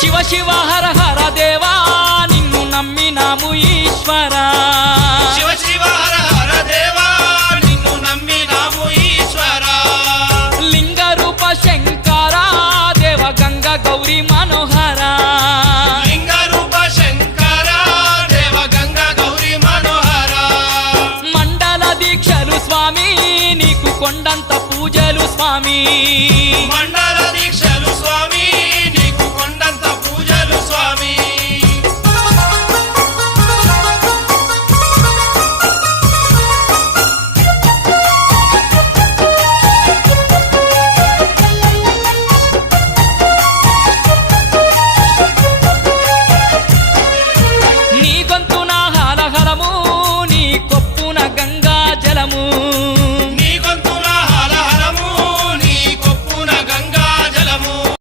శివ శివ హర హర దేవా నిన్ను నమ్మినాము ఈశ్వరా శివ శివ హర హర దేవా నిన్ను నమ్మినాము ఈశ్వరా లింగ రూప శంకరా దేవ గంగ గౌరీ